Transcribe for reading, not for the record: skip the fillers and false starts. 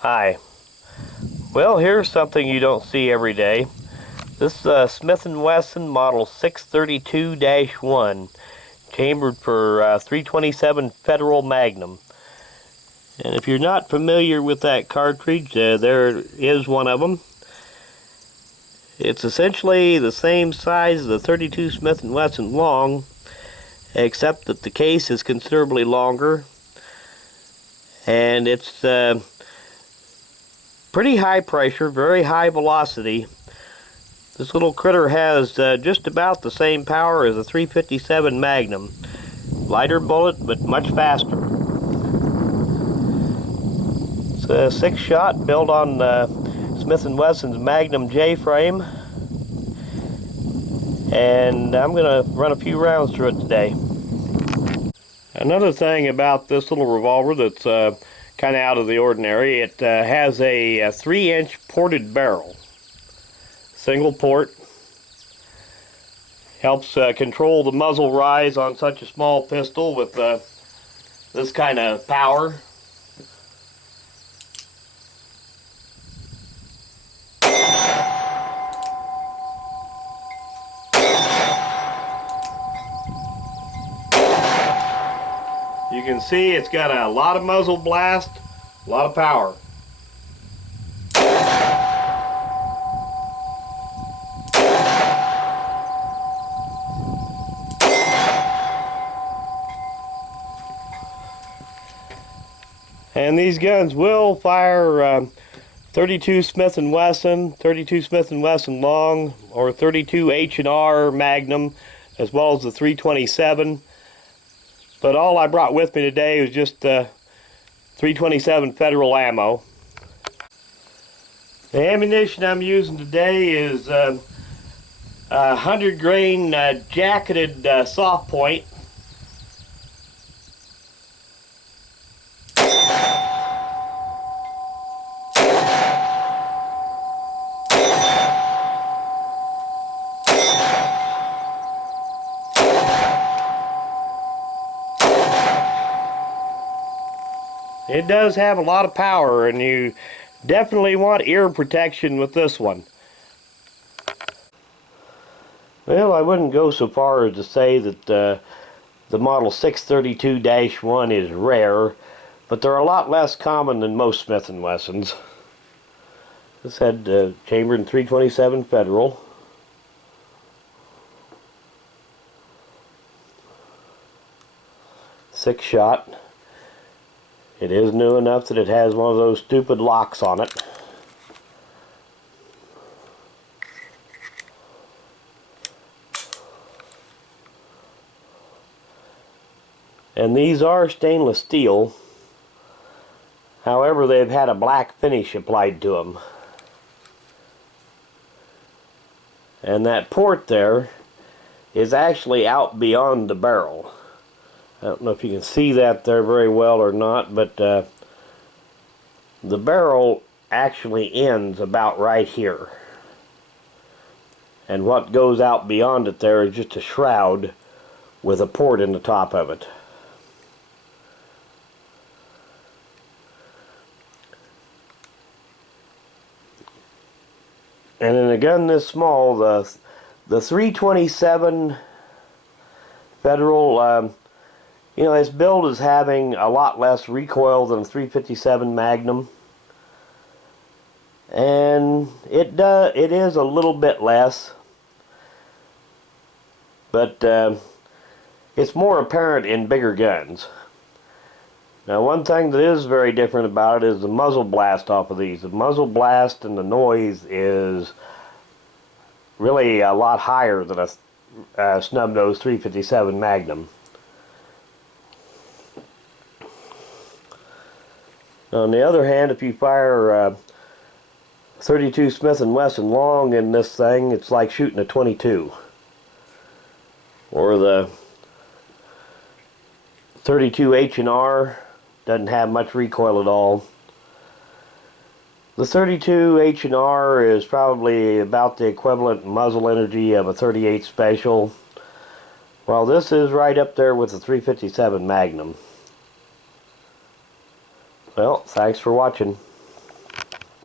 Hi. Well, here's something you don't see every day. This Smith Wesson model 632-1, chambered for 327 Federal Magnum. And if you're not familiar with that cartridge, there is one of them. It's essentially the same size as the 32 Smith Wesson Long, except that the case is considerably longer, and it's pretty high pressure, very high velocity. This little critter has just about the same power as a 357 Magnum. Lighter bullet, but much faster. It's a 6-shot built on Smith Wesson's Magnum J Frame. And I'm going to run a few rounds through it today. Another thing about this little revolver that's kind of out of the ordinary, it has a 3-inch ported barrel. Single port. Helps control the muzzle rise on such a small pistol with this kind of power. You can see it's got a lot of muzzle blast, a lot of power. And these guns will fire 32 Smith & Wesson, 32 Smith & Wesson Long, or 32 H&R Magnum, as well as the 327. But all I brought with me today was just 327 Federal ammo. The ammunition I'm using today is 100 grain jacketed soft point. It does have a lot of power, and you definitely want ear protection with this one. Well, I wouldn't go so far as to say that the model 632-1 is rare, but they're a lot less common than most Smith & Wessons. This had chambered in 327 Federal. Six-shot. It is new enough that it has one of those stupid locks on it. And these are stainless steel. However, they've had a black finish applied to them. And that port there is actually out beyond the barrel. I don't know if you can see that there very well or not, but the barrel actually ends about right here. And what goes out beyond it there is just a shroud with a port in the top of it. And in a gun this small, the 327 Federal, you know, its build is having a lot less recoil than 357 Magnum, and it is a little bit less, but it's more apparent in bigger guns. Now, one thing that is very different about it is the muzzle blast off of these. The muzzle blast and the noise is really a lot higher than a snub-nosed 357 Magnum. On the other hand, if you fire 32 Smith & Wesson Long in this thing, it's like shooting a 22. Or the 32 H&R doesn't have much recoil at all. The 32 H&R is probably about the equivalent muzzle energy of a 38 Special, while this is right up there with the 357 Magnum. Well, thanks for watching.